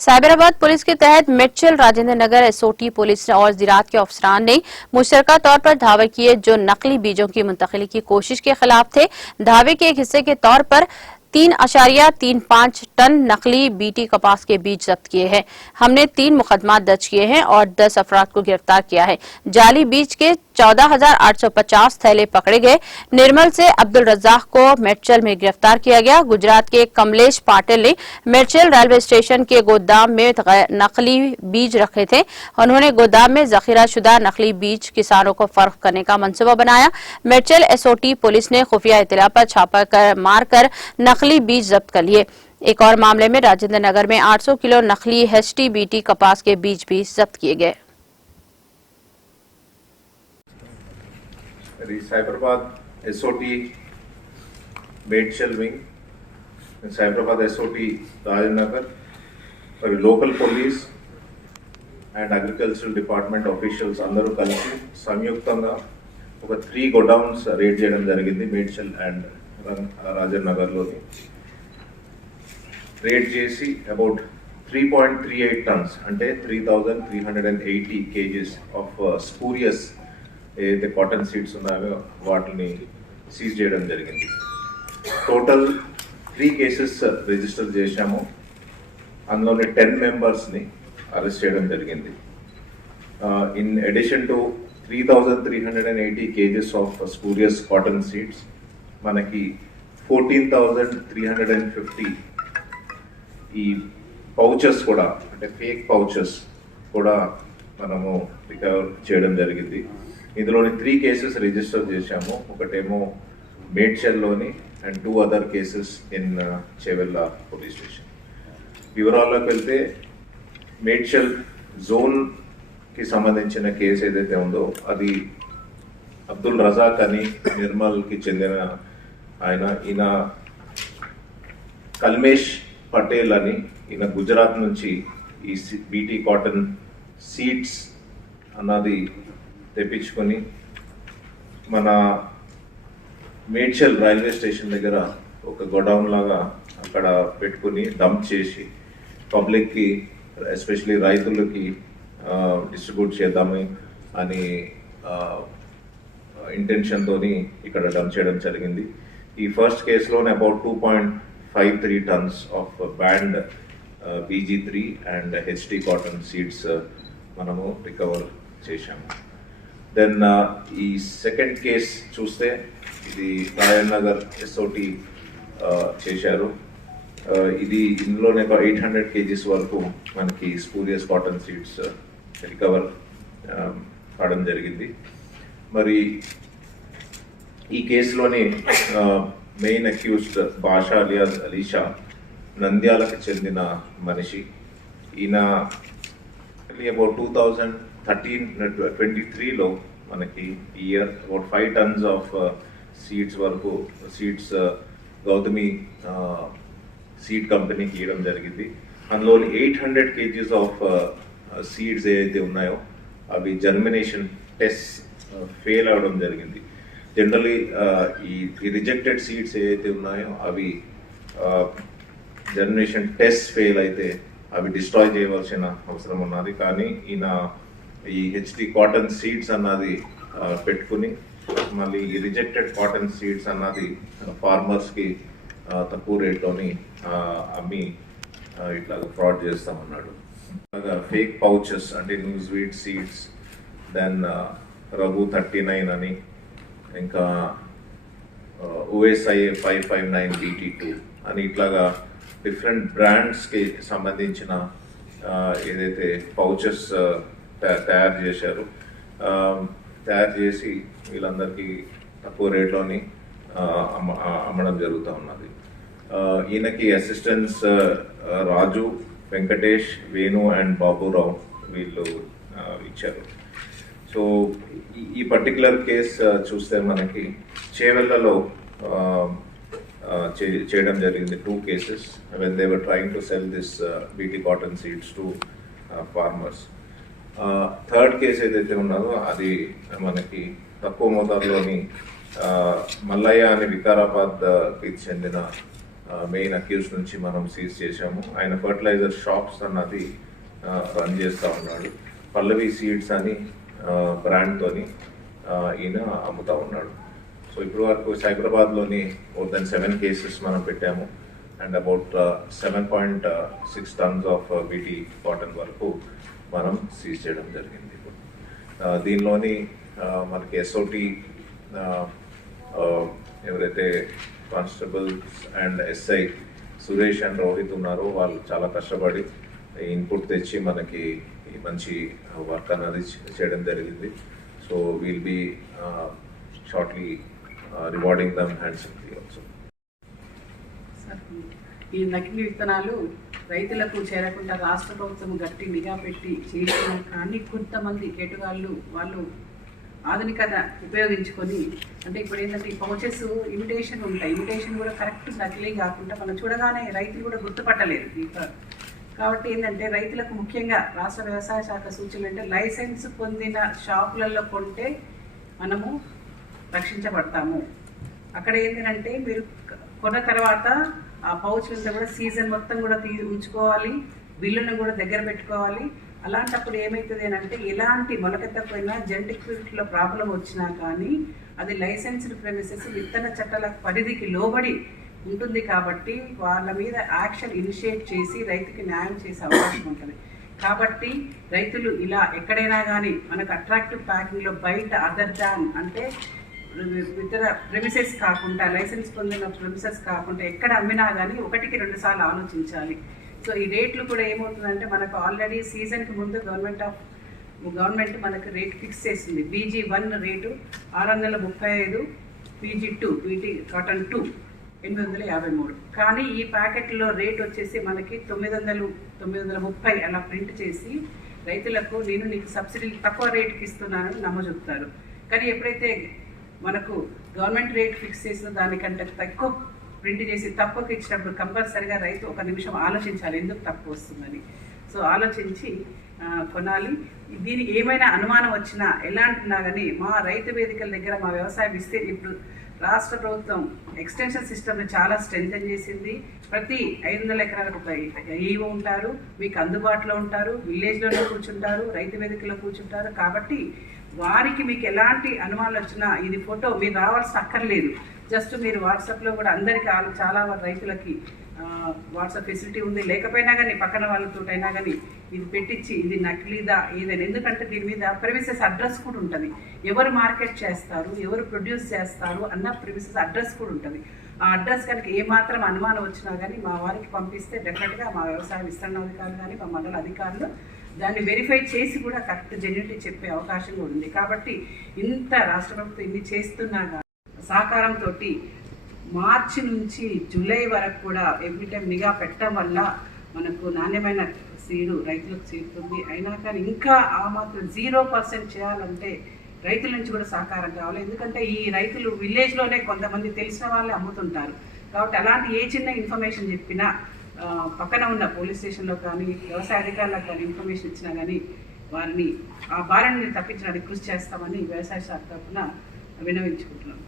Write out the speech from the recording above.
Cyberabad police के तहत मिर्चल Rajendra Nagar SOT police और जिरात के अफसरान ने मुश्तरका तौर पर धावे किए जो नकली बीजों की मुंतकिली की कोशिश के खिलाफ थे। धावे के एक हिस्से के तौर पर 3.35 टन नकली बीटी कपास के बीज जब्त किए हैं। हमने 3 मुकदमा दर्ज किए हैं और 10 अफराद को गिरफ्तार किया है। जाली बीज के 14,850 थैले पकड़े गए। निर्मल से अब्दुल रज्जाक को मिर्चल में गिरफ्तार किया गया। गुजरात के कमलेश पाटिल ने मिर्चल रेलवे स्टेशन के गोदाम में नकली बीज रखे थे। उन्होंने गोदाम में जखीरा शुदा नकली बीज किसानों को फर्क करने का मंसूबा बनाया। मिर्चल एसओटी पुलिस ने खुफिया इत्तला पर छापा मारकर नकली बीज जब्त कर लिए। एक और मामले में राजेंद्र नगर में 800 किलो नकली एचटी बीटी कपास के बीज भी जब्त किए गए। The Cyberabad SOT Medshell Wing and Cyberabad SOT Rajanagar, local police and agricultural department officials andaru kalisi samyuktanga oka 3 godowns raid cheyadam jarigindi Medshell and Rajanagar loni. Raid chesi about 3.38 tons ante 3,380 kgs of spurious ఏదైతే cotton seeds ఉన్నాయో వాటిని seize చేయడం జరిగింది. Total 3 cases register చేశాము. అందులోని 10 మెంబర్స్ని arrest చేయడం జరిగింది. In addition to 3,380 kgs of spurious cotton seeds మనకి 14,350 ఈ పౌచెస్ కూడా అంటే ఫేక్ పౌచెస్ కూడా మనము రికవర్ చేయడం జరిగింది. ఇందులోని 3 కేసెస్ రిజిస్టర్ చేశాము. ఒకటేమో మేడ్చల్లోని and 2 other cases in Chevella police station. వివరాల్లోకి వెళ్తే మేడ్చల్ జోన్కి సంబంధించిన కేసు ఏదైతే ఉందో అది అబ్దుల్ రజాక్ అని నిర్మల్కి చెందిన ఈయన కల్మేష్ పటేల్ అని ఈయన గుజరాత్ నుంచి ఈ బీటీ కాటన్ సీడ్స్ అన్నది తెప్పించుకొని మన మేడ్చల్ రైల్వే స్టేషన్ దగ్గర ఒక గోడౌన్ లాగా అక్కడ పెట్టుకుని డంప్ చేసి పబ్లిక్కి ఎస్పెషలీ రైతులకి డిస్ట్రిబ్యూట్ చేద్దామని అని ఇంటెన్షన్తో ఇక్కడ డంప్ చేయడం జరిగింది. ఈ ఫస్ట్ కేసులోనే about 2.53 tons of banned BG3 and HT cotton seeds మనము రికవర్ చేశాము. దెన్ ఈ సెకండ్ కేస్ చూస్తే ఇది రాజనగర్ ఎస్ఓటి చేశారు. ఇది ఇందులోనే 800 kgs వరకు మనకి స్పూరియస్ కాటన్ సీడ్స్ రికవర్ కావడం జరిగింది. మరి ఈ కేసులోని మెయిన్ అక్యూజ్డ్ బాషా అలియాస్ అలీషా నంద్యాలకు చెందిన మనిషి. ఈయన అబౌట్ 2023లో మనకి year about 5 tons of seeds వరకు సీడ్స్ గౌతమి సీడ్ కంపెనీకి ఇవ్వడం జరిగింది. అందులో 800 kgs ఆఫ్ సీడ్స్ ఏదైతే ఉన్నాయో అవి జర్మినేషన్ టెస్ట్ ఫెయిల్ అవ్వడం జరిగింది. జనరలీ ఈ రిజెక్టెడ్ సీడ్స్ ఏదైతే ఉన్నాయో అవి జర్మినేషన్ టెస్ట్ ఫెయిల్ అయితే అవి డిస్ట్రాయ్ చేయవలసిన అవసరం ఉన్నది. కానీ ఈయన ఈ హెచ్డి కాటన్ సీడ్స్ అన్నది పెట్టుకుని మళ్ళీ ఈ రిజెక్టెడ్ కాటన్ సీడ్స్ అన్నది ఫార్మర్స్కి తక్కువ రేట్లోని అమ్మి ఇట్లా ఫ్రాడ్ చేస్తామన్నాడు. ఫేక్ పౌచెస్ అంటే న్యూస్ వీట్ సీడ్స్, దెన్ రఘు 39 అని, ఇంకా OSIA 559 BT2 అని ఇట్లాగా డిఫరెంట్ బ్రాండ్స్కి సంబంధించిన ఏదైతే పౌచెస్ తయారు చేశారు, తయారు చేసి వీళ్ళందరికీ తక్కువ రేట్లోని అమ్మడం జరుగుతూ ఉన్నది. ఈయనకి assistants Raju, Venkatesh, Venu and Baburao వీళ్ళు ఇచ్చారు. సో ఈ పర్టికులర్ కేస్ చూస్తే మనకి చేవెళ్లలో చేయడం జరిగింది. 2 cases when they were trying to sell this BT cotton seeds to farmers. Third case ఏదైతే ఉన్నదో అది మనకి తక్కువ మోతాదులోని మల్లయ్య అని వికారాబాద్కి చెందిన మెయిన్ అక్యూజ్ నుంచి మనం సీజ్ చేశాము. ఆయన ఫర్టిలైజర్ షాప్స్ అన్నది రన్ చేస్తూ ఉన్నాడు. పల్లవి సీడ్స్ అని బ్రాండ్తోని ఈయన అమ్ముతూ ఉన్నాడు. సో ఇప్పటి వరకు సైబరాబాద్లోని మోర్ దెన్ 7 కేసెస్ మనం పెట్టాము. And about 7.6 tons of BT cotton వరకు మనం సీజ్ చేయడం జరిగింది. దీనిలోని మనకి ఎస్ఓటి ఎవరైతే constables and SI Suresh and Rohit ఉన్నారో వాళ్ళు చాలా కష్టపడి ఇన్పుట్ తెచ్చి మనకి మంచి వర్క్ అన్నది చేయడం జరిగింది. So will be shortly rewarding them handsomely also. ఈ నకిలీ విత్తనాలు రైతులకు చేరకుండా రాష్ట్ర ప్రభుత్వం గట్టి నిఘా పెట్టి చేయడం, కానీ కొంతమంది కేటుగాళ్ళు వాళ్ళు ఆధునికత ఉపయోగించుకొని, అంటే ఇప్పుడు ఏంటంటే ఈ పౌచెస్ ఇమిటేషన్ ఉంటాయి, ఇమిటేషన్ కూడా కరెక్ట్ నకిలీ కాకుండా మనం చూడగానే రైతులు కూడా గుర్తుపట్టలేరు. కాబట్టి ఏంటంటే రైతులకు ముఖ్యంగా రాష్ట్ర వ్యవసాయ శాఖ సూచనలు అంటే లైసెన్స్ పొందిన షాపులలో కొంటే మనము రక్షించబడతాము. అక్కడ ఏంటంటే మీరు కొన్న తర్వాత ఆ పౌచ్లంతా కూడా సీజన్ మొత్తం కూడా ఉంచుకోవాలి, బిల్లును కూడా దగ్గర పెట్టుకోవాలి. అలాంటప్పుడు ఏమవుతుంది అని అంటే ఎలాంటి మొలకెత్తకపోయినా జెనెటిక్లో ప్రాబ్లం వచ్చినా కానీ అది లైసెన్స్డ్ ప్రెమిసెస్ విత్తన చట్టాల పరిధికి లోబడి ఉంటుంది. కాబట్టి వాళ్ళ మీద యాక్షన్ ఇనిషియేట్ చేసి రైతుకి న్యాయం చేసే అవకాశం ఉంటుంది. కాబట్టి రైతులు ఇలా ఎక్కడైనా కానీ మనకు అట్రాక్టివ్ ప్యాకింగ్లో బయట అదర్ దాన్ అంటే ఇతర ప్రెమిసెస్ కాకుండా, లైసెన్స్ పొందిన ప్రెమిసెస్ కాకుండా ఎక్కడ అమ్మినా కానీ 1కి 2 సార్లు ఆలోచించాలి. సో ఈ రేట్లు కూడా ఏమవుతుందంటే మనకు ఆల్రెడీ సీజన్కి ముందు గవర్నమెంట్ మనకు రేట్ ఫిక్స్ చేసింది. BG1 rate 635, BG2 BT cotton 2 853. కానీ ఈ ప్యాకెట్లో రేట్ వచ్చేసి మనకి 930 అలా ప్రింట్ చేసి రైతులకు నేను నీకు సబ్సిడీ తక్కువ రేటుకి ఇస్తున్నానని నమ్మజెప్తారు. కానీ ఎప్పుడైతే మనకు గవర్నమెంట్ రేట్ ఫిక్స్ చేసిన దానికంటే తక్కువ ప్రింట్ చేసి తక్కువకి ఇచ్చినప్పుడు కంపల్సరిగా రైతు ఒక నిమిషం ఆలోచించాలి ఎందుకు తక్కువ వస్తుందని. సో ఆలోచించి కొనాలి. దీనికి ఏమైనా అనుమానం వచ్చినా ఎలాంటినా కానీ మా రైతు వేదికల దగ్గర మా వ్యవసాయ ఇప్పుడు రాష్ట్ర ప్రభుత్వం ఎక్స్టెన్షన్ సిస్టమ్ని చాలా స్ట్రెంథెన్ చేసింది. ప్రతి 500 ఎకరాలకు ఒక ఏఈఓ ఉంటారు, మీకు అందుబాటులో ఉంటారు, విలేజ్లోనే కూర్చుంటారు, రైతు వేదికలో కూర్చుంటారు. కాబట్టి వారికి మీకు ఎలాంటి అనుమానాలు వచ్చినా ఇది ఫోటో మీరు రావాల్సిన అక్కర్లేదు. జస్ట్ మీరు వాట్సాప్లో కూడా అందరికీ చాలా రైతులకి వాట్సాప్ ఫెసిలిటీ ఉంది. లేకపోయినా కానీ పక్కన వాళ్ళతో అయినా కానీ ఇది పెట్టించి ఇది నకిలీదా ఏదైనా, ఎందుకంటే దీని మీద ప్రెమిసెస్ అడ్రస్ కూడా ఉంటుంది. ఎవరు మార్కెట్ చేస్తారు, ఎవరు ప్రొడ్యూస్ చేస్తారు అన్న ప్రెమిసెస్ అడ్రస్ కూడా ఉంటుంది. ఆ అడ్రస్ కనుక ఏమాత్రం అనుమానం వచ్చినా కానీ మా వారికి పంపిస్తే డెఫినెట్గా మా వ్యవసాయ విస్తరణ అధికారులు కానీ మా మండల అధికారులు దాన్ని వెరిఫై చేసి కూడా కరెక్ట్ జెన్యూనిటీ చెప్పే అవకాశం కూడా ఉంది. కాబట్టి ఇంత రాష్ట్ర ప్రభుత్వం ఇన్ని చేస్తున్నా సహకారంతో మార్చి నుంచి జూలై వరకు కూడా ఎవ్రీ టైం నిఘా పెట్టడం వల్ల మనకు నాణ్యమైన సీడు రైతులకు చేరుతుంది. అయినా కానీ ఇంకా ఆ మాత్రం 0% చేయాలంటే రైతుల నుంచి కూడా సహకారం కావాలి. ఎందుకంటే ఈ రైతులు విలేజ్లోనే కొంతమంది తెలిసిన వాళ్ళే అమ్ముతుంటారు. కాబట్టి అలాంటి ఏ చిన్న ఇన్ఫర్మేషన్ చెప్పినా పక్కన ఉన్న పోలీస్ స్టేషన్లో కానీ వ్యవసాయ అధికారులకు కానీ ఇన్ఫర్మేషన్ ఇచ్చినా కానీ వారిని ఆ బారిని తప్పించడానికి కృషి చేస్తామని వ్యవసాయ శాఖ తరఫున విన్నవించుకుంటున్నాం.